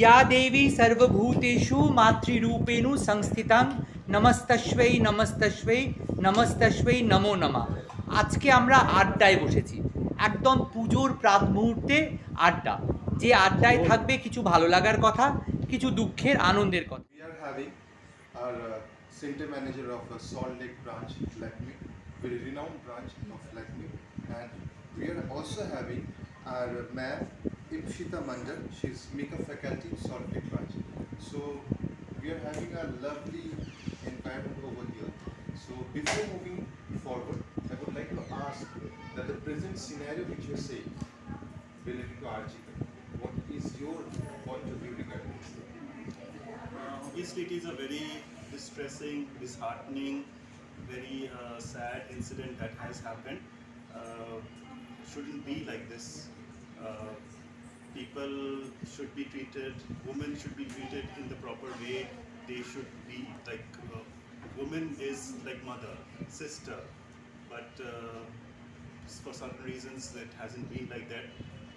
या देवी सर्वभूतेषु मातृरूपेणु संस्थितां নমস্তস্मै নমস্তস্मै নমস্তস্मै নমো নমঃ। আজকে আমরা আড্ডায় বসেছি, একদম পুজোর প্রাক মুহূর্তে আড্ডা, যে আড্ডায় থাকবে কিছু ভালো লাগার কথা, কিছু দুঃখের আনন্দের কথা। We are having our center manager of Salt Lake branch, Lakme, very renowned branch of Lakme, and we are also having our ma'am Ipshita Mandal. She's makeup faculty, Salt Lake branch. So we are having a lovely environment over here. So before moving forward, I would like to ask that the present scenario which you say related to Archita, what is your point of view regarding this? Obviously, it is a very distressing, disheartening, very sad incident that has happened. Shouldn't be like this. People should be treated, women should be treated in the proper way. They should be like, woman is like mother, sister, but for certain reasons it hasn't been like that.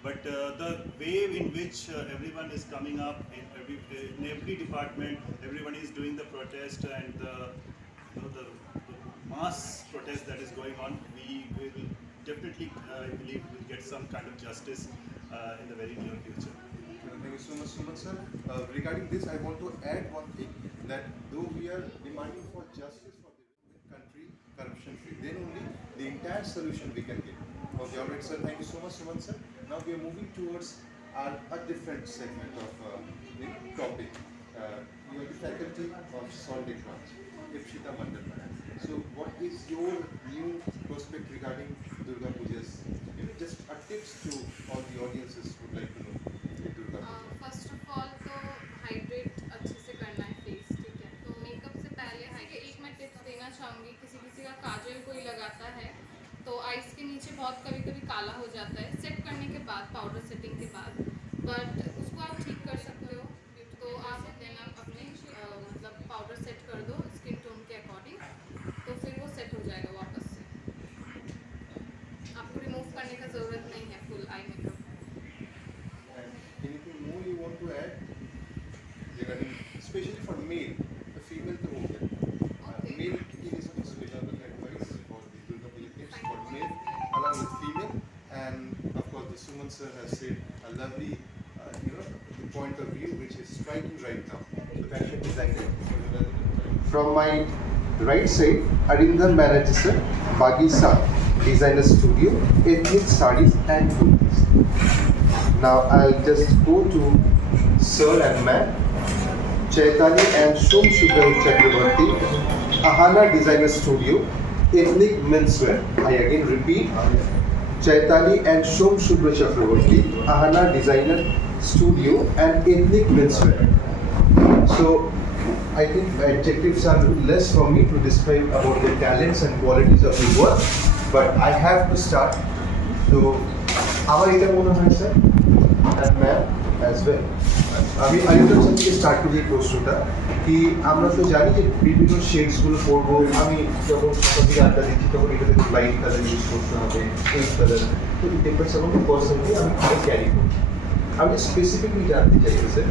But the way in which everyone is coming up in every department, everyone is doing the protest and the mass protest that is going on, we will definitely, I believe, will get some kind of justice in the very near future. Thank you so much, Sumant sir. Regarding this, I want to add one thing, that though we are demanding for justice for the country, corruption free, then only the entire solution we can get. Okay, all right, sir. Thank you so much, Sumant sir. Now we are moving towards a different segment of the topic. You are the faculty of Salt Lake branch, Ipshita Mandal. So, what is your new prospect regarding Durga Puja's? Just a tips to all the audiences would like to know in Durga Puja. First of all तो hydrate अच्छे से करना है face, ठीक है। तो makeup से पहले एक मैं टिप्स देना चाहूँगी, किसी किसी का काजल कोई लगाता है तो आइस के नीचे बहुत कभी कभी काला हो जाता है सेट करने के बाद, पाउडर सेटिंग के बाद, बट उसको आप ठीक कर सकते हो। तो आप देना अपने मतलब पाउडर सेट कर दो स्किन टोन के अकॉर्डिंग, तो फिर वो सेट हो जाएगा वापस से। आपको रिमूव करने का ज़रूरत नहीं है full eye makeup. Anything more you want to add regarding, especially for male, the female to okay. Male की इसमें special advice for the Durga Puja tips for male along with female, and of course the Suman sir has said a lovely, the point of view which is striking right now. So fashion designer. From my right side, Arindam Banerjee sir, Bagisa Designer Studio, Ethnic Sarees and Kurtis. Now I'll just go to Sir and Ma'am, Chaitanya and Shum Shubham Chakraborty, Ahana Designer Studio, Ethnic Menswear. I again repeat, Chaitanya and Shum Shubham Chakraborty, Ahana Designer Studio and Ethnic Menswear. So I think adjectives are less for me to describe about the talents and qualities of the work, but I have to start. So আমার এটা মনে হয় sir and ma'am as well, আমি আরেকটা থেকে start করি প্রশ্নটা কি আমরা তো জানি যে বিভিন্ন শেডসগুলো পরবো। আমি যখন সকাল থেকে আড্ডা দিচ্ছি তখন এটাতে লাইট কালার ইউজ করতে হবে, এই কালার, তো ডিপেন্ডস অন দ্য পার্সনকে আমি এটা ক্যারি করি। আমি স্পেসিফিকলি জানতে চাইছি স্যার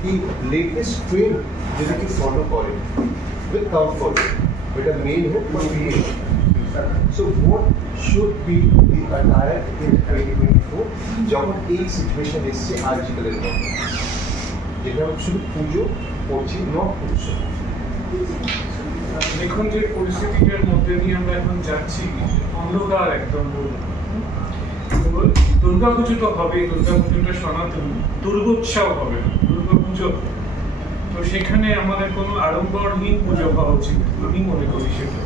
কি লেটেস্ট ট্রেন্ড যদি কি ফলো করে উইথ কমফর্ট, এটা মেল হোক বা ফিমেল হোক। So what should be the attire in 2024 যখন এই সিচুয়েশন এসছে আর্জিক্যালের মধ্যে, যেটা শুধু পুজো করছি নট পুজো? দেখুন যে পরিস্থিতিটার মধ্যে দিয়ে আমরা এখন যাচ্ছি, অন্ধকার একদম দুর্গা পুজো তো হবে, দুর্গা পুজোটা সনাতন, দুর্গোৎসব হবে, দুর্গা পুজো, তো সেখানে আমাদের কোনো আড়ম্বরহীন পুজো হওয়া উচিত আমি মনে করি। সেটা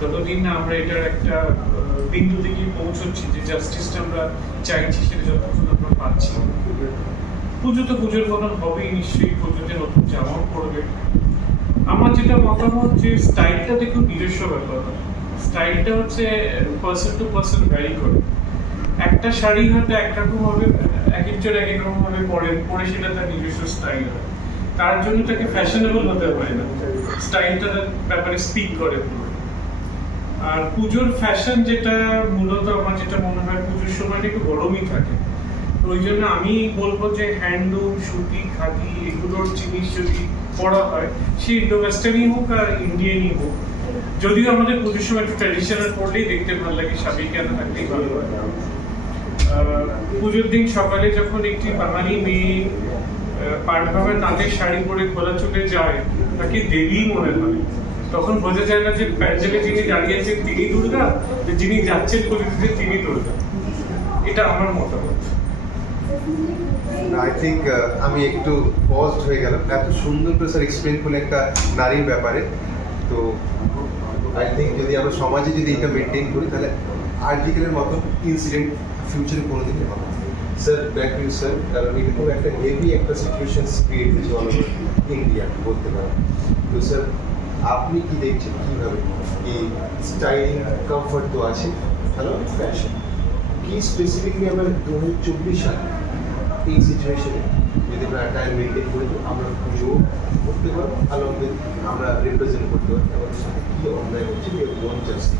যতদিন না আমরা এটার একটা বিন্দুতে গিয়ে পৌঁছচ্ছি যে জাস্টিসটা আমরা চাইছি সেটা যতক্ষণ আমরা পাচ্ছি। পুজো তো পুজোর মতন হবেই নিশ্চয়ই, পুজোতে নতুন জামাও পড়বে। আমার যেটা মতামত যে স্টাইলটা দেখুন নিজস্ব ব্যাপার, স্টাইলটা হচ্ছে পার্সন টু পার্সন ভ্যারি করে। একটা শাড়ি হয়তো একরকম হবে, এক একজন এক এক রকম ভাবে পরে সেটা তার নিজস্ব স্টাইল হয়, তার জন্য তাকে ফ্যাশনেবল হতে পারে না, স্টাইলটা তার ব্যাপারে স্পিক করে। আর পুজোর ফ্যাশন যেটা মূলত আমার যেটা মনে হয় পুজোর সময় একটু গরমই থাকে, ওই জন্য আমি বলবো যে হ্যান্ডলুম, সুতি, খাদি এগুলোর জিনিস যদি পড়া হয়, সে ইন্ডো ওয়েস্টার্নই হোক আর ইন্ডিয়ানই হোক, যদিও আমাদের পুজোর সময় একটু ট্র্যাডিশনাল পড়লেই দেখতে ভালো লাগে, সাবেকিয়ানা থাকলেই ভালো লাগে। পুজোর দিন সকালে যখন একটি বাঙালি মেয়ে পাড়ভাবে তাঁতের শাড়ি পরে খোলা চোখে যায়, তাকে দেবী মনে হয়। তখন বোঝা যায় না যে প্যান্ডেলে যিনি দাঁড়িয়েছেন তিনি দুর্গা, যিনি যাচ্ছেন পুজোতে তিনি দুর্গা। এটা আমার মতামত। আই থিঙ্ক আমি একটু পজড হয়ে গেলাম, এত সুন্দর করে স্যার এক্সপ্লেন করলে একটা নারীর ব্যাপারে। তো আই থিঙ্ক যদি আমরা সমাজে যদি এটা মেনটেন করি, তাহলে আর্টিকেলের মতো ইনসিডেন্ট ফিউচারে কোনোদিনই হবে না। স্যার ব্যাক ইউ স্যার, কারণ এরকম একটা হেভি একটা সিচুয়েশন ক্রিয়েট হয়েছে অল ওভার ইন্ডিয়া বলতে পারেন। তো স্যার আপনি কি দেখছেন, কীভাবে এই স্টাইলিং কমফর্ট তো আছে, হ্যালো ফ্যাশন কি স্পেসিফিকলি আমরা 2024 সালে এই সিচুয়েশনে যদি আমরা টাইম মেনটেন করে আমরা পুজো করতে পারবো, আলম আমরা রিপ্রেজেন্ট করতে পারবো, আমাদের সাথে কী অন্যায় হচ্ছে, ওয়ান জাস্ট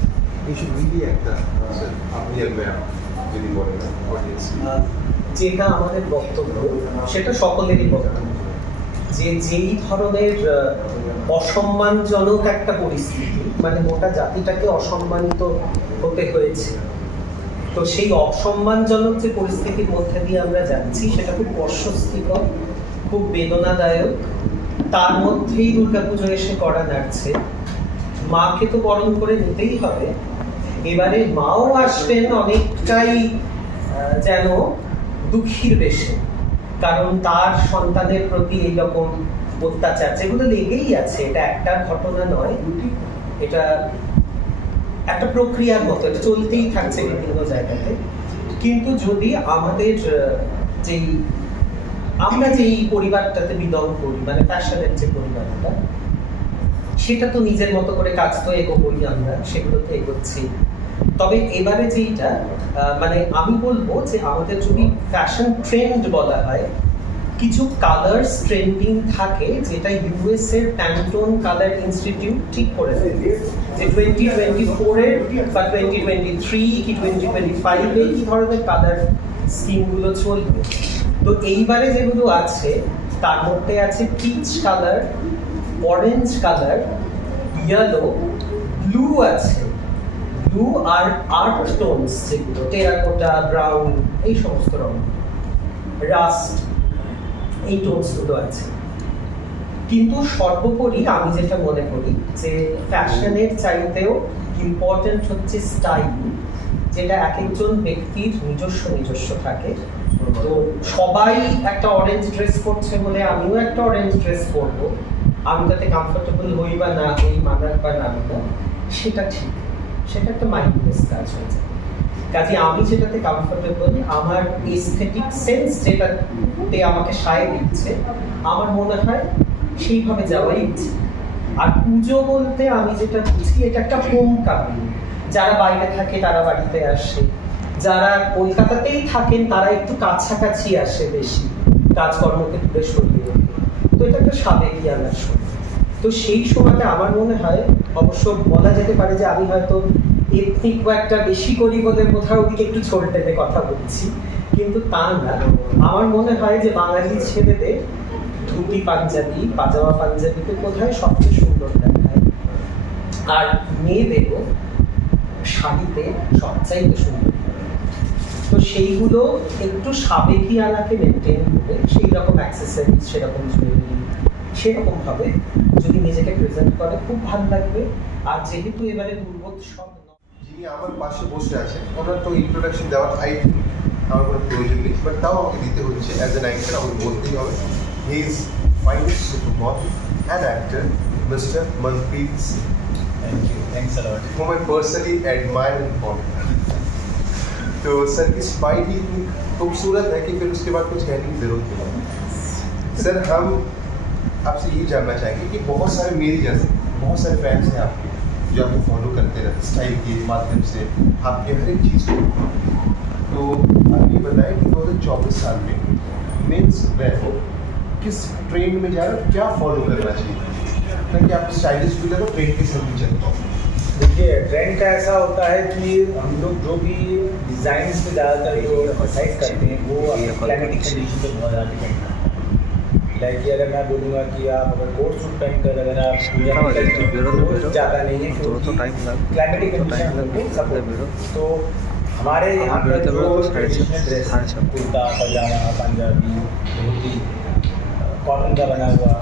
এইসব মিলিয়ে একটা স্যার আপনি আর ম্যাম যদি বলেন অডিয়েন্স। যেটা আমাদের বক্তব্য সেটা সকলেরই বক্তব্য, যে যেই ধরনের অসম্মানজনক একটা পরিস্থিতি, মানে গোটা জাতিটাকে অসম্মানিত হতে হয়েছে, তো সেই অসম্মানজনক যে পরিস্থিতির মধ্যে দিয়ে আমরা যাচ্ছি সেটা খুব অস্বস্তিকর, খুব বেদনাদায়ক। তার মধ্যেই দুর্গাপুজো এসে করা নাড়ছে। মাকে তো বরণ করে নিতেই হবে, এবারে মাও আসবেন অনেকটাই যেন দুঃখীর বেশে, কারণ তার সন্তানের প্রতি এইরকম অত্যাচার যেগুলো লেগেই আছে, এটা একটা ঘটনা নয়, এটা একটা প্রক্রিয়ার মতো, এটা চলতেই থাকছে বিভিন্ন জায়গাতে। কিন্তু যদি আমাদের আমরা যেই পরিবারটাতে বিলং করি, মানে ফ্যাশনের যে পরিবারটা, সেটা তো নিজের মতো করে কাজ তো এগোবই, আমরা সেগুলো তো এগোচ্ছি। তবে এবারে যেইটা মানে আমি বলবো যে আমাদের যদি ফ্যাশন ট্রেন্ড বলা হয়, কিছু কালার্স ট্রেন্ডিং থাকে, যেটা ইউএস এর প্যান্টোন কালার ইনস্টিটিউট ঠিক করে দেয় যে 2024 এর বা 2023 কি 2025 এ কি ধরনের কালার স্কিমগুলো চলবে। তো এইবারে যেগুলো আছে তার মধ্যে আছে peach colour, orange colour, yellow, blue আছে, ব্লু আর আর্ট টোনস যেগুলো টেরাকোটা, ব্রাউন, এই সমস্ত রঙ, রাস্ট, এই টোনসগুলো আছে। কিন্তু সর্বোপরি আমি যেটা মনে করি যে ফ্যাশনের চাইতেও ইম্পর্টেন্ট হচ্ছে স্টাইল, যেটা এক একজন ব্যক্তির নিজস্ব থাকে। তো সবাই একটা অরেঞ্জ ড্রেস পরছে বলে আমিও একটা অরেঞ্জ ড্রেস পরবো, আমি তাতে কমফোর্টেবল হই বা না হই, মানার বা না মানার, সেটা ঠিক, সেটা একটা মাইন্ডলেস কাজ হয়ে যায়। কাজে আমি যেটাতে কমফোর্টেবল, আমার এস্থেটিক সেন্স যেটাতে আমাকে সায় দিচ্ছে, আমার মনে হয় সেইভাবে যাওয়াই উচিত। আর পুজো বলতে আমি যেটা বুঝি, এটা একটা হোম কামিং। যারা বাইরে থাকে তারা বাড়িতে আসে, যারা কলকাতাতেই থাকেন তারা একটু কাছাকাছি আসে বেশি, কাজকর্মকে দূরে সরিয়ে। তো এটা একটা সাবেকিয়ানার সময়। তো সেই সময়টা আমার মনে হয়, অবশ্য বলা যেতে পারে যে আমি হয়তো এথনিক বা একটা বেশি করি বলে কোথাও দিকে একটু ছোট টেনে কথা বলছি, কিন্তু তা না। আমার মনে হয় যে বাঙালি ছেলেদের ধুতি পাঞ্জাবি, পাজামা পাঞ্জাবিতে কোথায় সবচেয়ে সুন্দর দেখায়, আর মেয়েদেরও শাড়িতে সবচাইতে সুন্দর। তো সেইগুলো একটু সাবেকিয়ানাকে মেনটেন করে সেই রকম অ্যাক্সেসরিজ, সেরকম জুয়েলারি, সেরকমভাবে যদি নিজেকে প্রেজেন্ট করে খুব ভালো লাগবে। আর যেহেতু এবারে দুর্গোৎসব, যিনি আমার পাশে বসে আছেন ওনার তো ইন্ট্রোডাকশন দেওয়ার আমার কোনো প্রয়োজন নেই, বাট তাও আমাকে দিতে হচ্ছে অ্যাজ অ্যান অ্যাক্টর, আমাকে বলতেই হবে। He is finest super model and actor mister Manpreet Singh. Thank you, thanks a lot. whom I personally admire and follow। तो सर की स्माइल ही इतनी खूबसूरत है कि फिर उसके बाद कुछ कहने की जरूरत नहीं। सर हम आपसे ये जानना चाहेंगे कि बहुत सारे मेरे जैसे बहुत सारे फैंस हैं आपके, जो आपको फॉलो करते रहते स्टाइल के माध्यम से आपके हर एक चीज़ को। तो आप ये बताएं कि 2024 साल में मेंस वेयर किस ट्रेंड में जा रहा है, क्या फॉलो करना चाहिए ताकि आप स्टाइलिश भी लगे, ट्रेंड के साथ भी चलते हो। देखिए ट्रेंड का ऐसा होता है कि हम लोग जो भी डिज़ाइन पे ज़्यादातर जो एक्सरसाइज करते हैं वो क्लाइमेटिक कंडीशन पे बहुत ज़्यादा डिपेंड करता है। लाइक कि अगर मैं बोलूँगा कि आप अगर कोट सूट पहन कर अगर आप पूजा में करते हो तो ज़्यादा नहीं है क्योंकि क्लाइमेटिक कंडीशन हमको सब तो हमारे यहाँ पर जो ट्रेडिशनल ड्रेस कुर्ता पजामा पंजाबी धोती कॉटन का बना हुआ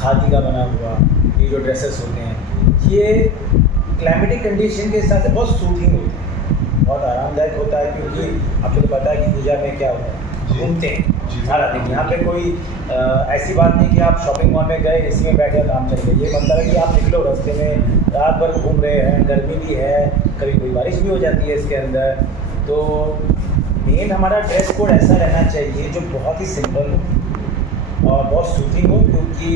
खादी का बना हुआ ये जो ड्रेसेस होते हैं ये क्लाइमेटिक कंडीशन के हिसाब से बहुत सूथिंग होती है, बहुत आरामदायक होता है क्योंकि आपको तो पता है कि पूजा में क्या होता है घूमते हैं सारा दिन। यहाँ पे कोई ऐसी बात नहीं कि आप शॉपिंग मॉल में गए एसी में बैठे काम चल रही है, ये मतलब है कि आप निकलो रास्ते में रात भर घूम रहे हैं, गर्मी भी है, कभी कोई बारिश भी हो जाती है इसके अंदर। तो मेन हमारा ड्रेस कोड ऐसा रहना चाहिए जो बहुत ही सिंपल हो और बहुत सूथिंग हो, क्योंकि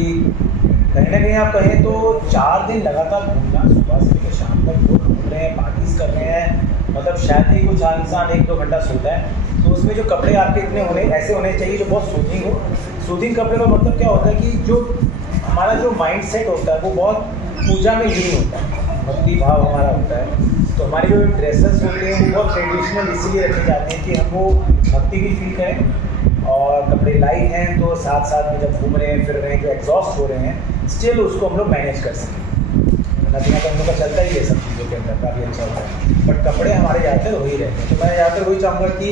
कहीं ना कहीं आप कहें तो 4 दिन लगातार घूमना सुबह से लेकर शाम तक लोग घूम रहे हैं पार्टीज कर रहे हैं, मतलब शायद ही कुछ इंसान 1-2 घंटा सोता है। तो उसमें जो कपड़े आपके इतने ऐसे होने चाहिए जो बहुत सूथिंग हो। सूथिंग कपड़े का मतलब क्या होता है कि जो हमारा जो माइंड सेट होता है वो बहुत पूजा में लीन होता है, भक्ति भाव हमारा होता है। तो हमारे जो ड्रेसेस होते हैं वो बहुत ट्रेडिशनल इसीलिए रखे जाते हैं कि हम वो भक्ति भी फील करें और कपड़े लाइट हैं तो साथ साथ में जब घूम रहे हैं फिर रहे हैं जो एग्जॉस्ट हो रहे हैं स्टिल उसको हम लोग मैनेज कर सकें। नदियाँ तो हम लोग का चलता ही है सब चीज़ों के अंदर, काफ़ी अच्छा होता है, बट कपड़े हमारे ज़्यादातर वही रहते हैं। तो मैं ज़्यादातर वही चाहूँगा कि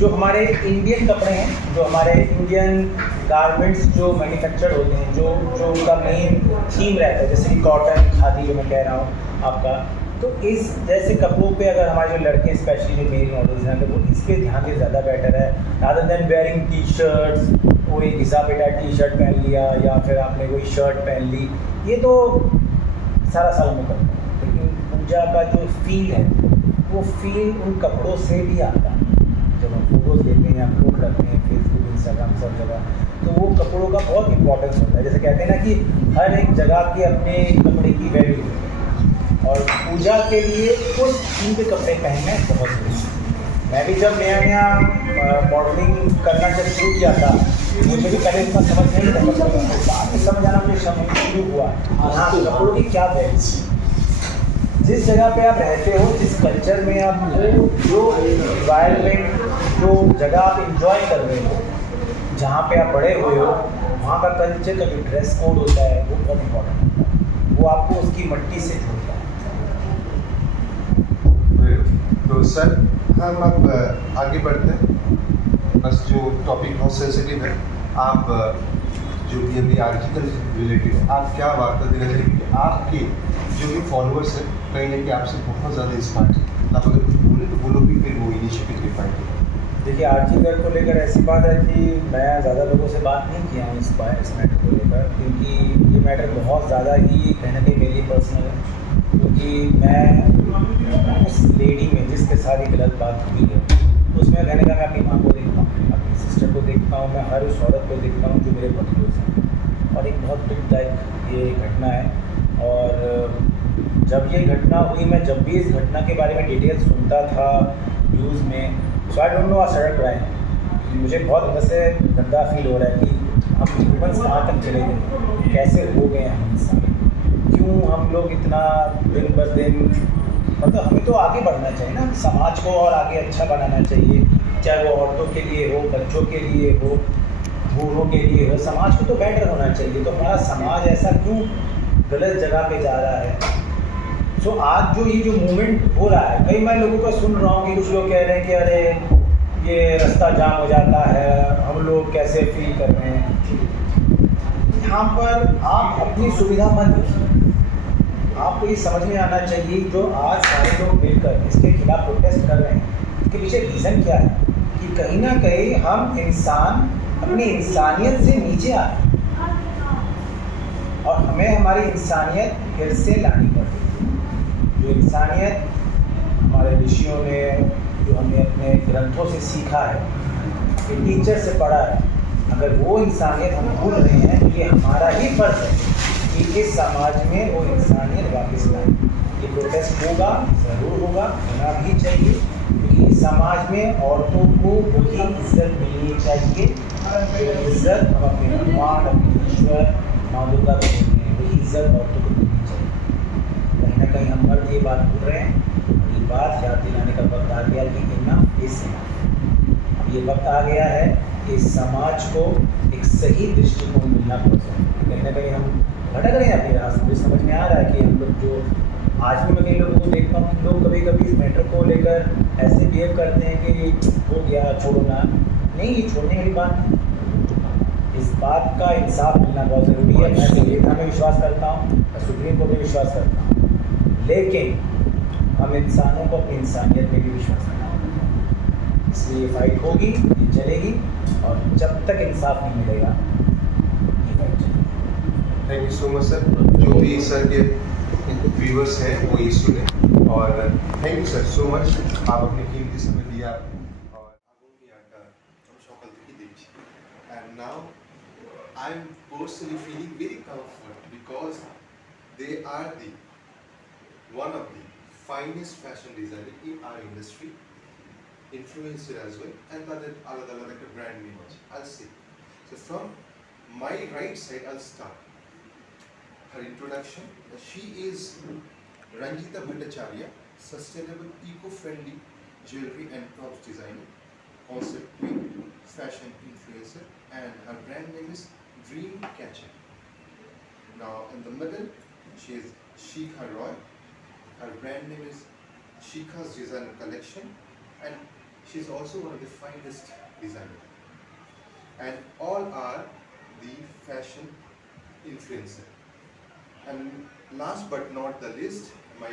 जो हमारे इंडियन कपड़े हैं, जो हमारे इंडियन गारमेंट्स जो मैन्युफैक्चर्ड होते हैं, जो उनका मेन थीम रहता है जैसे कि कॉटन खादी जो मैं कह रहा हूँ आपका, तो इस जैसे कपड़ों पे अगर हमारे जो लड़के स्पेशली जो मेल मॉडल्स हैं तो वो इस पर ध्यान दें ज़्यादा बेटर है, rather than wearing T shirts, वो एक घिसा पेटा टी शर्ट पहन लिया या फिर आपने कोई शर्ट पहन ली, ये तो सारा साल में करते हैं। लेकिन पूजा का जो फील है वो फील उन कपड़ों से भी आता है। जब हम फोटोज़ लेते हैं अपलोड करते हैं फेसबुक इंस्टाग्राम सब जगह, तो वो कपड़ों का बहुत इंपॉर्टेंस होता है। जैसे कहते हैं ना कि हर एक जगह के अपने कपड़े की वैल्यू होती है और पूजा के लिए उस थीम के कपड़े पहनना बहुत ज़रूरी है। मैं भी जब नया मॉडलिंग करना जब शुरू किया था मुझे भी पहले इतना समझ नहीं था, बाद में समझ आना मुझे शुरू हुआ हाँ कपड़ों की क्या वैल्यू। जिस जगह पे आप रहते हो, जिस कल्चर में आप जो इन्वायरमेंट जो जगह आप इंजॉय कर रहे हो, जहाँ पे आप बड़े हुए हो, वहाँ का कल्चर का जो ड्रेस कोड होता है वो बहुत इम्पोर्टेंट होता है, वो आपको उसकी मट्टी से जोड़ता है। तो सर हम अब आगे बढ़ते हैं, बस जो टॉपिक बहुत सेंसिटिव है, आप जो भी अभी आर्टिकल रिलेटेड है, आप क्या वार्ता देना चाहेंगे कि आपके जो भी फॉलोअर्स हैं कहीं ना कहीं आपसे बहुत ज़्यादा इंस्पायर है, आप अगर कुछ बोले तो वो लोग भी फिर वो इनिशिएटिव ले पाएंगे। देखिए आर्टिकल को लेकर ऐसी बात है कि मैं ज़्यादा लोगों से बात नहीं किया हूँ इस मैटर को लेकर, क्योंकि ये मैटर बहुत ज़्यादा ही कहीं ना कहीं मेरी पर्सनल है। क्योंकि मैं उस लेडी में जिसके साथ ये गलत बात हुई है उसमें कहने का मैं अपनी माँ को देखता हूँ, अपनी सिस्टर को देखता हूँ, मैं हर उस औरत को देखता हूँ जो मेरे पड़ोस हैं। और एक बहुत दुखदायक ये घटना है और जब ये घटना हुई, मैं जब भी इस घटना के बारे में डिटेल सुनता था न्यूज़ में, सो आई डोंट नो सड़क क्राइम, मुझे बहुत अंदर से गंदा फील हो रहा है कि हम ह्यूमन्स कहाँ तक चले गए, कैसे हो गए हम इंसान, क्यों हम लोग इतना दिन ब दिन, मतलब हमें तो आगे बढ़ना चाहिए ना, समाज को और आगे अच्छा बनाना चाहिए, चाहे वो औरतों के लिए हो, बच्चों के लिए हो, बूढ़ों के लिए हो, समाज को तो बेटर होना चाहिए। तो हमारा समाज ऐसा क्यों गलत जगह पे जा रहा है? सो आज जो ये जो मूवमेंट हो रहा है, कई मैं लोगों का सुन रहा हूँ कि कुछ लोग कह रहे हैं कि अरे ये रास्ता जाम हो जाता है, हम लोग कैसे फील कर रहे हैं। यहाँ पर आप अपनी सुविधा मत देखिए, आपको ये समझ में आना चाहिए जो आज सारे लोग मिलकर इसके खिलाफ प्रोटेस्ट कर रहे हैं, इसके पीछे रीज़न क्या है कि कहीं ना कहीं हम इंसान अपनी इंसानियत से नीचे आ रहे हैं और हमें हमारी इंसानियत फिर से लानी पड़ेगी। जो इंसानियत हमारे ऋषियों ने, जो हमने अपने ग्रंथों से सीखा है, ये टीचर से पढ़ा है, अगर वो इंसानियत हम भूल रहे हैं तो ये हमारा ही फर्ज है कि इस समाज में वो इंसानियत वापस लाए। ये प्रोटेस्ट होगा, ज़रूर होगा, होना भी चाहिए, क्योंकि समाज में औरतों को वही इज्जत मिलनी चाहिए, इज्जत हम अपने भगवान, अपने ईश्वर माँ दुर्गा को देते हैं, वही इज्जत औरतों को मिलनी चाहिए। कहीं ना कहीं हम मर्द ये बात भूल रहे हैं। ये बात याद दिलाने का वक्त आ गया कि इनफ इज इनफ। अब ये वक्त आ गया है कि समाज को एक सही दृष्टिकोण मिलना पड़ता है। कहीं ना कहीं हम भटक रहे हैं अपनी राह से। मुझे समझ में आ रहा है कि हम लोग जो आज भी मैं कई लोगों को देखता हूँ कि लोग कभी कभी इस मैटर को लेकर ऐसे बिहेव करते हैं कि हो गया छोड़ो ना। नहीं, ये छोड़ने वाली बात नहीं। इस बात का इंसाफ मिलना बहुत ज़रूरी है। मैं संविधान में विश्वास करता हूँ, मैं सुप्रीम कोर्ट में विश्वास करता हूँ, लेकिन हम इंसानों को अपनी इंसानियत में भी विश्वास करना होगा। इसलिए ये फाइट होगी, ये चलेगी, और जब तक इंसाफ नहीं मिलेगा ये फाइट चलेगी। Thank you so much sir. जो भी सर के व्यूवर्स हैं वो ये सुने, और thank you sir so much. आप अपने कीमती समय दिया और আগুন আড্ডা আমরা সকাল থেকে দেখছি। And now I'm personally feeling very comfort because they are the one of the finest fashion designer in our industry, influencer as well, and তাদের আলাদা আলাদা একটা ব্র্যান্ড নেম আছে। I'll say so from my right side I'll start her introduction. She is Ranjita Bhattacharya, sustainable eco-friendly jewelry and props designer, concept queen, fashion influencer, and her brand name is Dream Catcher. Now in the middle she is Shikha Roy. Her brand name is Shikha's Designer Collection, and she's also one of the finest designers. And all are the fashion influencer. And last but not the least, my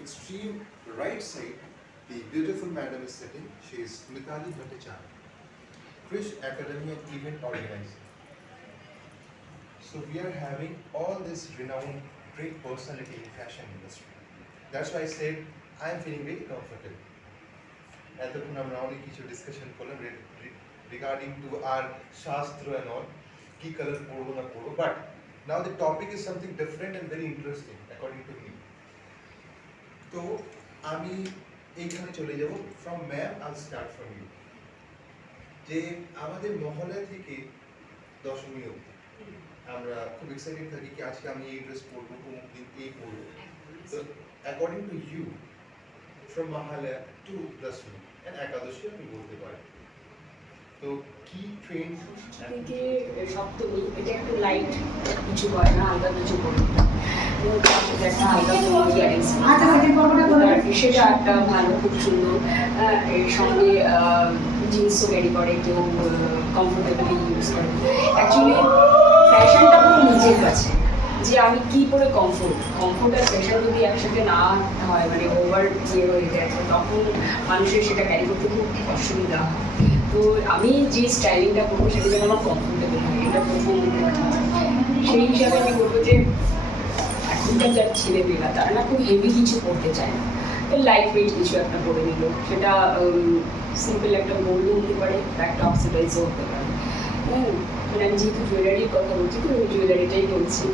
extreme right side, the beautiful madam is sitting. She is Mithali Bhattacharya, Krish Academy and event organizer. So we are having all this renowned, great personality in fashion industry. That's why I said I am feeling very comfortable. এতক্ষণ আমরা অনেক কিছু discussion করলাম regarding two আর শাস্ত্র and all, কি colour পরবো না পরবো, but now the topic is something different and very interesting according to me. তো আমি এইখানে চলে যাব from ma'am, I'll start from you. যে আমাদের মহল্লা থেকে দশমী অবধি আমরা খুব এক্সাইটেড থাকি কি আজকে আমি এই ড্রেস পরবো, অমুক দিন এই পরবো। তো according to you from Mahalaya to Dashami and Ekadashi আমি বলতে পারি, তো কি ট্রেন্ড থেকে সপ্তমী এটা একটু লাইট কিছু হয় না, হালকা কিছু করি একটা হালকা সেটা একটা ভালো, খুব সুন্দর। এর সঙ্গে জিন্সও ক্যারি করে, কেউ কমফোর্টেবলি ইউজ করে। অ্যাকচুয়ালি ফ্যাশনটা পুরো নিজের কাছে, যে আমি কি করে কমফোর্ট আর ফ্যাশন যদি একসাথে না হয়, মানে ওভার ইয়ে হয়ে যায়, তখন মানুষের সেটা ক্যারি করতে খুব অসুবিধা হয়। তো আমি যে স্টাইলিংটা করবো সেটা যেন আমার কমফোর্টেবল হয়, এটা প্রথম। সেই হিসাবে আমি বলবো যে এখনকার যার ছেলেমেয়েরা তারা না খুব হেভি কিছু করতে চায় না, লাইট ওয়েট কিছু একটা করে নিল, সেটা সিম্পল একটা গোল্ডও হতে পারে, একটা অক্সিডাইজও হতে পারে। হ্যাঁ, মানে আমি যেহেতু জুয়েলারির কথা বলছি, তো আমি জুয়েলারিটাই বলছি।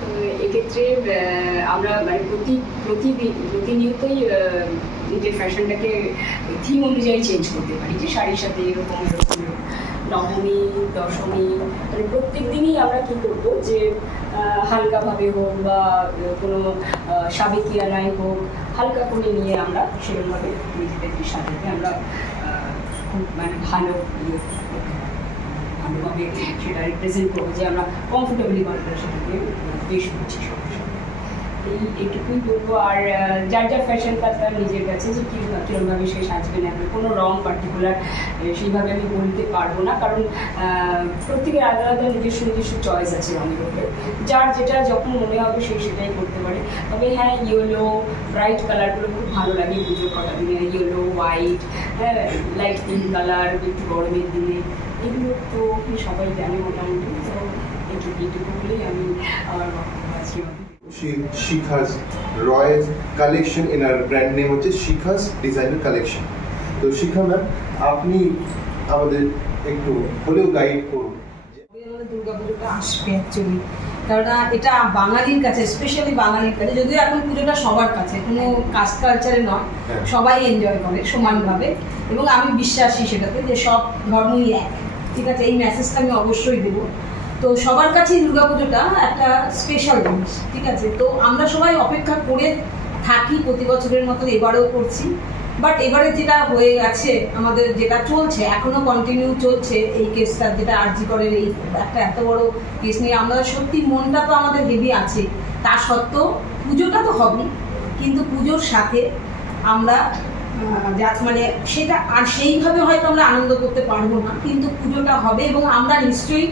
তো এক্ষেত্রে আমরা মানে প্রতিনিয়তই নিজের ফ্যাশনটাকে থিম অনুযায়ী চেঞ্জ করতে পারি, যে শাড়ির সাথে এরকম নবমী, দশমী, মানে প্রত্যেক দিনই আমরা কী করবো, যে হালকাভাবে হোক বা কোনো সাবেকিয়ানায় হোক, হালকা করে নিয়ে আমরা সেরকমভাবে নিজেদেরকে সাজাতে আমরা খুব মানে ভালো ভালোভাবে সেটা রিপ্রেজেন্ট করবো, যে আমরা কমফোর্টেবলি মানুষরা সেটাকে বেশ করছি সঙ্গে সঙ্গে। এইটুকুই বলবো। আর যার যার ফ্যাশন তার নিজের কাছে, যে কীরকমভাবে সে সাজবে না, কোনো রং পার্টিকুলার সেইভাবে আমি বলতে পারবো না, কারণ প্রত্যেকের আলাদা আলাদা নিজস্ব চয়েস আছে রঙের উপরে। যার যেটা যখন মনে হবে সে সেটাই করতে পারে। তবে হ্যাঁ, ইয়েলো ব্রাইট কালারগুলো খুব ভালো লাগে পুজোর কটা দিনে, ইয়েলো, হোয়াইট, হ্যাঁ, লাইট পিঙ্ক কালার একটু গরমের দিনে, এগুলো তো সবাই জানে মোটামুটি। তো এইটুকু বলেই আমি আমার বক্তব্য আছি। Shikha's Roy's collection in our brand name হচ্ছে Shikha's Designer Collection. তো শিখা ম্যাম, আপনি আমাদের একটু হলেও গাইড করুন। দুর্গাপুজোটা আসবে অ্যাকচুয়ালি, কারণ এটা বাঙালির কাছে, স্পেশালি বাঙালির কাছে, যদিও এখন পুজোটা সবার কাছে, কোনো কাস্ট কালচারে নয়, সবাই এনজয় করে সমানভাবে, এবং আমি বিশ্বাসী সেটাতে যে সব ধর্মই এক। ঠিক আছে, এই মেসেজটা আমি অবশ্যই দেবো। তো সবার কাছেই দুর্গাপুজোটা একটা স্পেশাল জিনিস, ঠিক আছে। তো আমরা সবাই অপেক্ষা করে থাকি, প্রতি বছরের মতো এবারেও করছি। বাট এবারে যেটা হয়ে গেছে আমাদের, যেটা চলছে এখনো কন্টিনিউ চলছে, এই কেসটা যেটা আরজি করের এই একটা এত বড় কেস নিয়ে আমরা সত্যি মনটা তো আমাদের হেভি আছে। তা সত্ত্বেও পুজোটা তো হবেই, কিন্তু পুজোর সাথে আমরা মানে সেটা আর সেইভাবে হয়তো আমরা আনন্দ করতে পারবো না, কিন্তু পুজোটা হবে এবং আমরা নিশ্চয়ই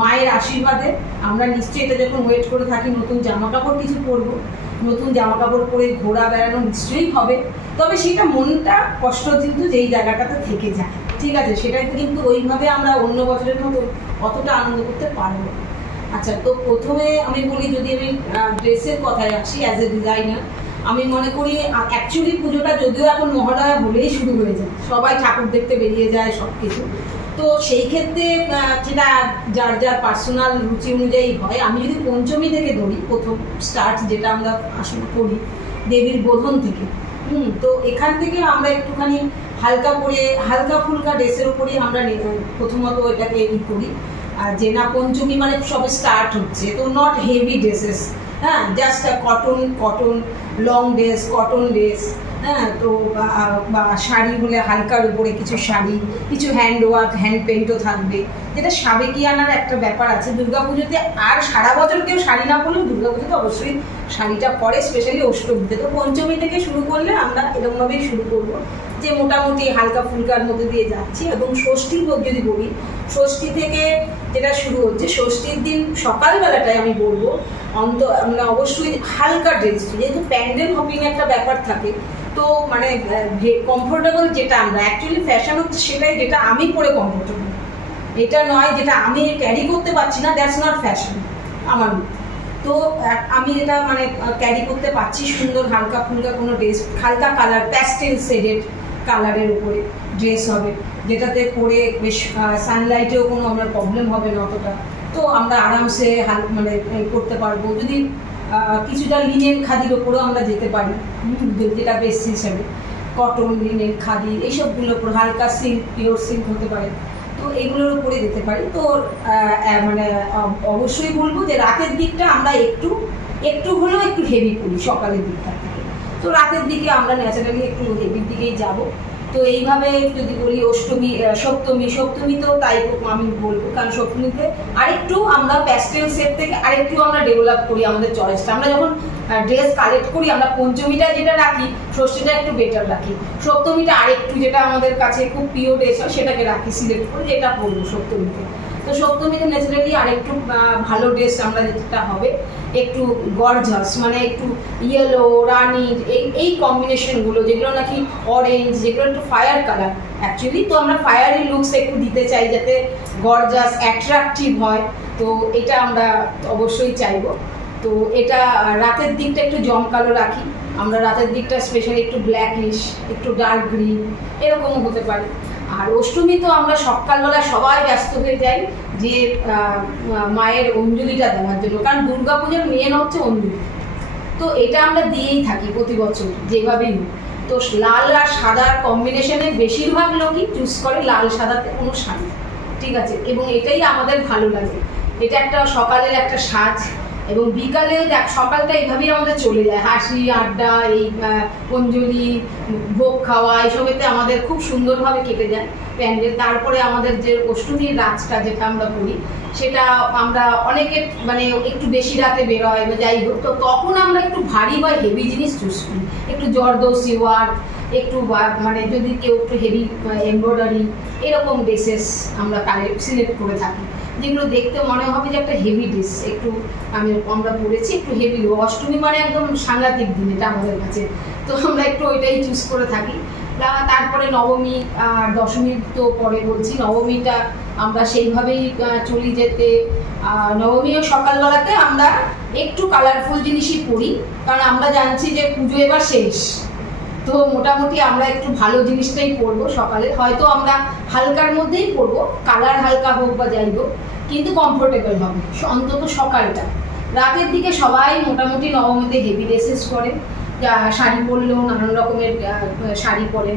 মায়ের আশীর্বাদে আমরা নিশ্চয়ই এটা যখন ওয়েট করে থাকি, নতুন জামা কাপড় কিছু পরবো, নতুন জামা কাপড় পরে ঘোরা বেড়ানো নিশ্চয়ই হবে। তবে সেটা মনটা কষ্ট কিন্তু যেই জায়গাটাতে থেকে যায়, ঠিক আছে, সেটাকে কিন্তু ওইভাবে আমরা অন্য বছরের মতো অতটা আনন্দ করতে পারবো না। আচ্ছা, তো প্রথমে আমি বলি, যদি আমি ড্রেসের কথায় আসি, অ্যাজ এ ডিজাইনার আমি মনে করি অ্যাকচুয়ালি পুজোটা যদিও এখন মহালয়া বলেই শুরু হয়ে যায়, সবাই ঠাকুর দেখতে বেরিয়ে যায় সব কিছু, তো সেই ক্ষেত্রে যেটা যার যার পার্সোনাল রুচি অনুযায়ী হয়। আমি যদি পঞ্চমী থেকে ধরি, প্রথম স্টার্ট যেটা আমরা আসলে করি দেবীর বোধন থেকে, তো এখান থেকে আমরা একটুখানি হালকা করে হালকা ফুলকা ড্রেসের উপরেই আমরা প্রথমত এটাকে করি। আর যে না পঞ্চমী মানে সবে স্টার্ট হচ্ছে, তো নট হেভি ড্রেসেস, হ্যাঁ, just cotton long dress, cotton dress, হ্যাঁ, তো বা শাড়ি হলে হালকার উপরে কিছু শাড়ি, কিছু হ্যান্ড ওয়ার্ক, হ্যান্ড পেন্টও থাকবে, যেটা সাবেকিয়ানার একটা ব্যাপার আছে দুর্গাপুজোতে। আর সারা বছর কেউ শাড়ি না পরলেও দুর্গাপুজোতে অবশ্যই শাড়িটা পরে, স্পেশালি অষ্টমীতে। তো পঞ্চমী থেকে শুরু করলে আমরা এরকমভাবেই শুরু করব, যে মোটামুটি হালকা ফুলকার মধ্যে দিয়ে যাচ্ছি। এবং ষষ্ঠী যদি বলি, ষষ্ঠী থেকে যেটা শুরু হচ্ছে, ষষ্ঠীর দিন সকালবেলাটায় আমি বলবো মানে অবশ্যই হালকা ড্রেস, যেহেতু প্যান্ডেল হপিং একটা ব্যাপার থাকে, তো মানে কমফোর্টেবল যেটা আমরা অ্যাকচুয়ালি ফ্যাশন হচ্ছে সেটাই, যেটা আমি পরে কমফোর্টেবল, এটা নয় যেটা আমি ক্যারি করতে পারছি না, দ্যাটস নট ফ্যাশন আমার। তো আমি যেটা মানে ক্যারি করতে পারছি সুন্দর হালকা ফুলকা কোনো ড্রেস, হালকা কালার প্যাস্টেল শেডেড কালারের উপরে ড্রেস হবে, যেটাতে পরে বেশ সানলাইটেও কোনো আমার প্রবলেম হবে না অতটা, তো আমরা আরামসে মানে করতে পারবো। যদি কিছুটা লিনেন খাদির ওপরেও আমরা যেতে পারি, যেটা বেস হিসেবে কটন, লিনেন, খাদি এইসবগুলোর উপর, হালকা সিল্ক, পিওর সিল্ক হতে পারে, তো এইগুলোর উপরে যেতে পারি। তো মানে অবশ্যই বলবো যে রাতের দিকটা আমরা একটু হলেও একটু হেভি করি সকালের দিকটা থেকে, তো রাতের দিকে আমরা ন্যাচারালি একটু হেভির দিকেই যাব। তো এইভাবে যদি বলি অষ্টমী, সপ্তমী তো তাই আমি বলবো, কারণ সপ্তমীতে আরেকটু আমরা প্যাস্টেল সেট থেকে আরেকটু আমরা ডেভেলপ করি আমাদের চয়েসটা। আমরা যখন ড্রেস কালেক্ট করি, আমরা পঞ্চমীটা যেটা রাখি, ষষ্ঠীটা একটু বেটার রাখি, সপ্তমীটা আরেকটু যেটা আমাদের কাছে খুব প্রিয় ড্রেস হয় সেটাকে রাখি সিলেক্ট করে, যেটা পরবো সপ্তমীতে। তো সপ্তমীতে ন্যাচারালি আরেকটু ভালো ড্রেস আমরা যেটা হবে একটু গর্জাস, মানে একটু ইয়েলো, রানি, এই কম্বিনেশনগুলো, যেগুলো নাকি অরেঞ্জ, যেগুলো একটু ফায়ার কালার অ্যাকচুয়ালি, তো আমরা ফায়ারি লুকস একটু দিতে চাই যাতে গর্জাস অ্যাট্রাকটিভ হয়, তো এটা আমরা অবশ্যই চাইবো। তো এটা রাতের দিকটা একটু জমকালো রাখি আমরা, রাতের দিকটা স্পেশালি একটু ব্ল্যাকিশ, একটু ডার্ক গ্রিন এরকমও হতে পারে। আর অষ্টমী তো আমরা সকালবেলা সবাই ব্যস্ত হয়ে যাই যে মায়ের অঞ্জলিটা দেওয়ার জন্য, কারণ দুর্গাপুজোর মেন হচ্ছে অঞ্জলি, তো এটা আমরা দিয়েই থাকি প্রতি বছর যেভাবেই হোক। তো লাল আর সাদার কম্বিনেশনে বেশিরভাগ লোকই চুজ করে লাল সাদাতে কোনো শাড়ি, ঠিক আছে, এবং এটাই আমাদের ভালো লাগে। এটা একটা সকালের একটা সাজ, এবং বিকালে সকালটা এইভাবেই আমাদের চলে যায়, হাসি আড্ডা, এই অঞ্জলি, ভোগ খাওয়া, এইসবেতে আমাদের খুব সুন্দরভাবে কেটে যায় প্যান্ডেল। তারপরে আমাদের যে অষ্টমীর রাতটা যেটা আমরা করি, সেটা আমরা অনেকে মানে একটু বেশি রাতে বেরোয় বা যাই হোক, তো তখন আমরা একটু ভারী বা হেভি জিনিস চুজ করি, একটু জর্দোসি ওয়ার্ক, একটু মানে যদি কেউ একটু হেভি এমব্রয়ডারি এরকম ড্রেসেস আমরা সিলেক্ট করে থাকি, যেগুলো দেখতে মনে হবে যে একটা হেভি ড্রেস, একটু আমরা পরেছি একটু হেভি। অষ্টমী মানে একদম সাংঘাতিক দিন এটা আমাদের কাছে, তো আমরা একটু ওইটাই চুজ করে থাকি। তারপরে নবমী আর দশমী তো পরে বলছি, নবমীটা আমরা সেইভাবেই চলি যেতে। নবমীও সকালবেলাতে আমরা একটু কালারফুল জিনিসই পরি, কারণ আমরা জানছি যে পুজো এবার শেষ, তো মোটামুটি আমরা একটু ভালো জিনিসটাই পরবো সকালে, হয়তো আমরা হালকার মধ্যেই পরবো, কালার হালকা হোক বা যাই হোক, কিন্তু কমফোর্টেবল হবে অন্তত সকালটা। রাতের দিকে সবাই মোটামুটি নবমীতে হেভি ড্রেসেস করে, শাড়ি পরলেও নানান রকমের শাড়ি পরেন,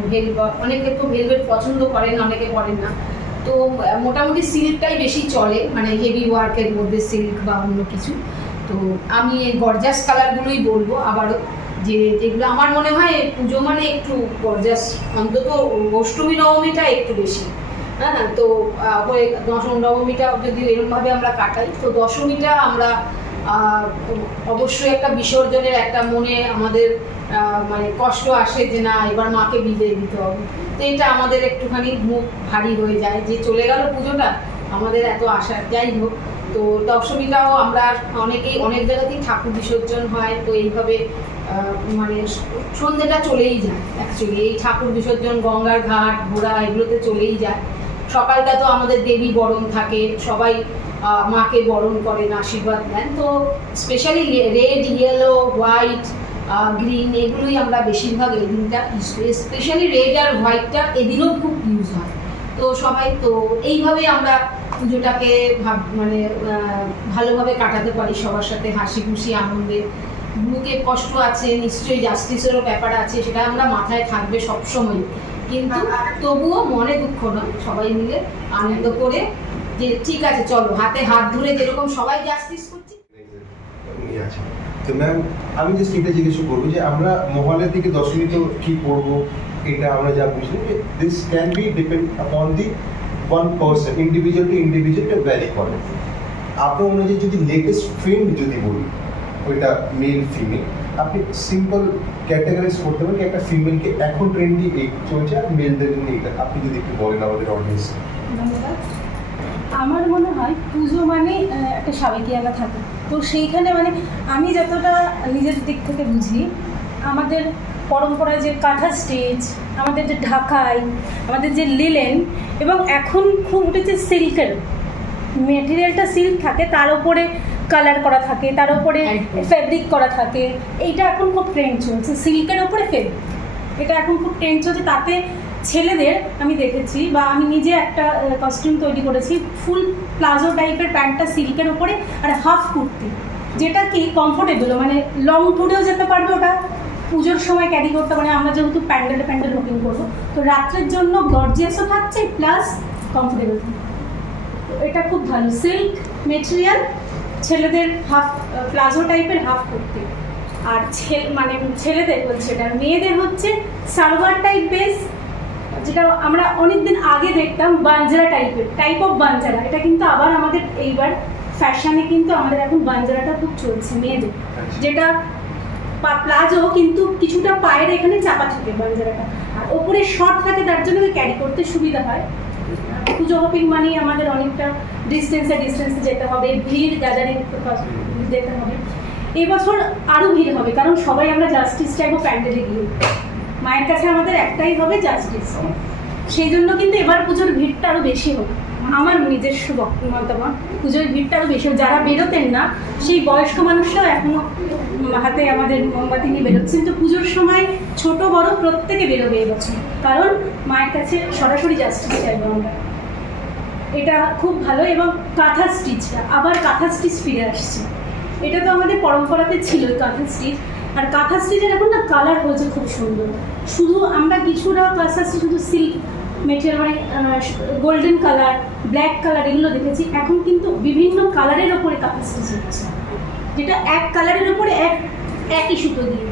অনেকে তো ভেলভেট পছন্দ করেন, অনেকে পরেন না, তো মোটামুটি সিল্কটাই বেশি চলে, মানে হেভি ওয়ার্কের মধ্যে সিল্ক বা অন্য কিছু। তো আমি এই গর্জাস কালারগুলোই বলবো আবারও, যে যেগুলো আমার মনে হয় পুজো মানে একটু গর্জাস, অন্তত অষ্টমী নবমীটা একটু বেশি। হ্যাঁ, তো নবমীটা যদি এরকমভাবে আমরা কাটাই, তো দশমীটা আমরা অবশ্যই একটা বিসর্জনের একটা মনে আমাদের মানে কষ্ট আসে যে না এবার মাকে বিদায় দিতে হবে। তো এটা আমাদের একটুখানি মুখ ভারী হয়ে যায় যে চলে গেল পুজোটা, আমাদের এত আশা। যাই হোক, তো দশমীটাও আমরা অনেকেই অনেক জায়গাতেই ঠাকুর বিসর্জন হয়, তো এইভাবে মানে সন্ধ্যেটা চলেই যায় অ্যাকচুয়ালি, এই ঠাকুর বিসর্জন গঙ্গার ঘাট ঘোড়া এগুলোতে চলেই যায়। সকালটা তো আমাদের দেবী বরণ থাকে, সবাই মাকে বরণ করেন, আশীর্বাদ দেন। তো specially red, yellow, white, green এগুলোই আমরা বেশিরভাগ এই দিনটা, স্পেশালি রেড আর হোয়াইটটা এদিনও খুব ইউজ হয়। তো সবাই তো এইভাবেই আমরা পুজোটাকে মানে ভালোভাবে কাটাতে পারি, সবার সাথে হাসি খুশি আনন্দে। বুকে কষ্ট আছে নিশ্চয়ই, জাস্টিসেরও ব্যাপার আছে, সেটা আমরা মাথায় থাকবে সবসময়, কিন্তু তবুও মনে দুঃখ নয়, সবাই মিলে আনন্দ করে যে ঠিক আছে চলো হাতে হাত ধরে যেরকম সবাই জাস্টিস করছি। তো ম্যাম আমি জাস্ট এটা জিজ্ঞেস করবো যে আমরা মহল্লা থেকে দশমী তো কি করবো, এটা আমরা যা বুঝি this can be depend upon the one person, individual to individual vary করে। আপনার অনুযায়ী যদি লেটেস্ট ট্রেন্ড যদি বলি ওইটা মেল ফিমেল, আপনি সিম্পল ক্যাটাগরাইজ করতে পারেন একটা ফিমেলকে এখন ট্রেন্ডি এই চলছে আর মেলদের জন্য এইটা, আপনি যদি একটু বলেন আমাদের অডিয়েন্স। আমার মনে হয় পুজো মানে একটা সাবেকিয়ানা থাকে, তো সেইখানে মানে আমি যতটা নিজের দিক থেকে বুঝি, আমাদের পরম্পরায় যে কাঁথা স্টিচ, আমাদের যে ঢাকাই, আমাদের যে লিলেন, এবং এখন খুব উঠেছে সিল্কের, মেটেরিয়ালটা সিল্ক থাকে, তার উপরে কালার করা থাকে, তার উপরে ফেব্রিক করা থাকে, এইটা এখন খুব ট্রেন্ড চলছে, সিল্কের ওপরে ফেব্রিক, এটা এখন খুব ট্রেন্ড চলছে। তাতে ছেলেদের আমি দেখেছি, বা আমি নিজে একটা কস্টিউম তৈরি করেছি, ফুল প্লাজো টাইপের প্যান্টটা সিল্কের ওপরে আর হাফ কুর্তি, যেটা কি কমফোর্টেবল, মানে লং ট্যুরেও যেতে পারবে, ওটা পুজোর সময় ক্যারি করতে পারে। আমরা যেহেতু প্যান্ডেল বুকিং করবো, তো রাত্রের জন্য গর্জিয়াসও থাকছে প্লাস কমফোর্টেবল থাকছে, তো এটা খুব ভালো। সিল্ক মেটেরিয়াল, ছেলেদের হাফ প্লাজো টাইপের হাফ কুর্তি, আর মানে ছেলেদের বলছে এটা, মেয়েদের হচ্ছে সালোয়ার টাইপ বেস, যেটা আমরা অনেকদিন আগে দেখতাম বাঞ্জারা টাইপ অফ বাঞ্জারা, এটা কিন্তু আবার আমাদের এইবার ফ্যাশনে কিন্তু আমাদের এখন বাঞ্জারাটা খুব চলছে মেয়েদের, যেটা প্লাজো কিন্তু কিছুটা পায়ের এখানে চাপা থাকে বাঞ্জারাটা, আর ওপরে শর্ট থাকে, তার জন্য ক্যারি করতে সুবিধা হয়। পুজো হপিং মানেই আমাদের অনেকটা ডিস্টেন্সে যেতে হবে, ভিড় গ্যাদারিং যেতে হবে। এবছর আরও ভিড় হবে, কারণ সবাই আমরা জাস্টিস চাইবো প্যান্ডেলে গিয়ে, মায়ের কাছে আমাদের একটাই হবে জাস্টিস, সেই জন্য কিন্তু এবার পুজোর ভিড়টা আরও বেশি হবে। আমার নিজস্ব মতামত, পুজোর ভিড়টা আরও বেশি হবে। যারা বেরোতেন না, সেই বয়স্ক মানুষরাও এখনও হাতে আমাদের মোমবাতি নিয়ে বেরোচ্ছেন, তো পুজোর সময় ছোট বড় প্রত্যেকে বেরোবে এবছর, কারণ মায়ের কাছে সরাসরি জাস্টিস চাইবো আমরা। এটা খুব ভালো। এবং কাঁথা স্টিচটা, আবার কাঁথা স্টিচ ফিরে আসছে, এটা তো আমাদের পরম্পরাতে ছিল কাঁথা স্টিচ, আর কাঁথা স্টিচের এখন না কালার হয়েছে খুব সুন্দর। শুধু আমরা কিছুটা কাঁথা স্টিচ শুধু সিল্ক মেটেরিয়াল মানে গোল্ডেন কালার, ব্ল্যাক কালার এগুলো দেখেছি, এখন কিন্তু বিভিন্ন কালারের ওপরে কাঁথা স্টিচ হচ্ছে, যেটা এক কালারের ওপরে একই সুতো দিয়ে,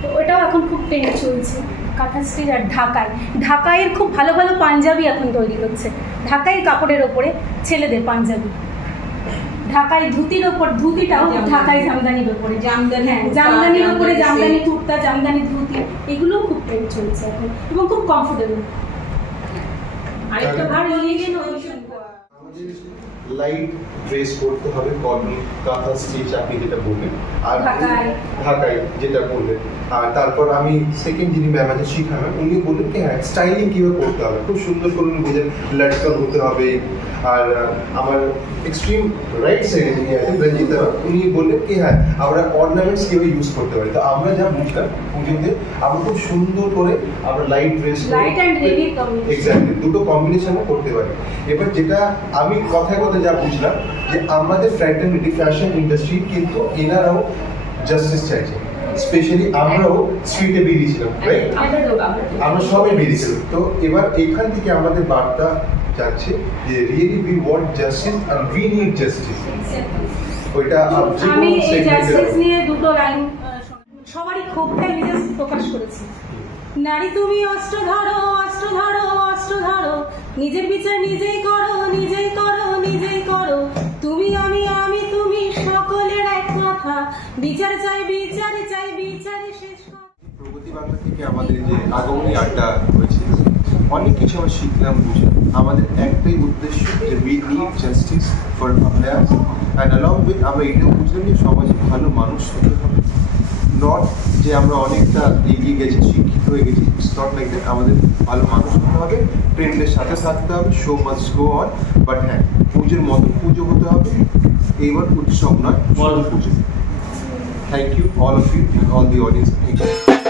তো ওটাও এখন খুব ট্রেন্ড চলছে কাঁথা স্টিচ। আর ঢাকাইয়ের খুব ভালো ভালো পাঞ্জাবি এখন তৈরি হচ্ছে, ঢাকাই কাপড়ের ওপরে ছেলেদের পাঞ্জাবি, ঢাকাই ধুতির ওপর, ধুতিটাও ঢাকাই জামদানির ওপরে, জামদানির ওপরে জামদানি কুর্তা, জামদানি ধুতি, এগুলোও খুব ট্রেন্ড চলছে এখন এবং খুব কমফোর্টেবল। আরেকটা ভালো লেগে আমাদের লাইট ড্রেস করতে হবে, কটন, কাঁথা স্টিচ আপনি যেটা বললেন, আর ঢাকাই যেটা বললেন, আর তারপর আমি সেকেন্ড যিনি ম্যাম আছে শিখা ম্যাম, উনি বললেন কি হ্যাঁ স্টাইলিং কীভাবে করতে হবে, খুব সুন্দর করে উনি বললেন লটকন হতে হবে। আর আমার এক্সট্রিম রাইট সাইডে যিনি আছেন রঞ্জিতা, উনি বললেন কি হ্যাঁ আমরা অর্নামেন্টস কীভাবে ইউজ করতে পারি। তো আমরা যা বুঝলাম পুজোতে আমরা খুব সুন্দর করে আমরা লাইট ড্রেস, এক্স্যাক্টলি দুটো কম্বিনেশনে করতে পারি। এবার যেটা আমি কথায় কথায় যা বুঝলাম যে আমাদের ফ্র্যাটার্নিটি ফ্যাশন ইন্ডাস্ট্রি কিন্তু এনারাও জাস্টিস চাইছে, স্পেশালি আমরাও স্ট্রিটে বেরিয়েছিলাম, রাইট, আমরা সবাই বেরিয়েছিলাম। তো এবার এখান থেকে আমাদের বার্তা যাচ্ছে যে really we want justice and we need justice. ওইটা আমি এই জাস্টিস নিয়ে দুটো লাইন সবারই ক্ষোভটা আমি জাস্ট প্রকাশ করেছি। নারী তুমি অস্ত্র ধরো, অস্ত্র ধরো, অস্ত্র ধরো, নিজের বিচার নিজেই করো, নিজেই করো, নিজেই করো, তুমি আমি আমি তুমি সকলের এক কথা, বিচার চাই, বিচার চাই, বিচারে শেষ কথা। প্রগতি বাংলা থেকে আমাদের যে আগমনী আড্ডা হয়েছে, অনেক কিছু আমরা শিখলাম, বুঝলাম। আমাদের একটাই উদ্দেশ্য যে we need justice for affairs and along with আমরা এটাও বুঝলাম যে সমাজে ভালো মানুষ হতে হবে, নট যে আমরা অনেকটা এগিয়ে গেছি, শিক্ষিত হয়ে গেছি, ইটস নট লাইক দ্যাট। আমাদের ভালো মানুষ হতে হবে, ট্রেন্ডের সাথে থাকতে হবে, show must go on, but হ্যাঁ পুজোর মতো পুজো হতে হবে, এইবার উৎসব নয়, পুজো। Thank you all of you, all the audience, thank you.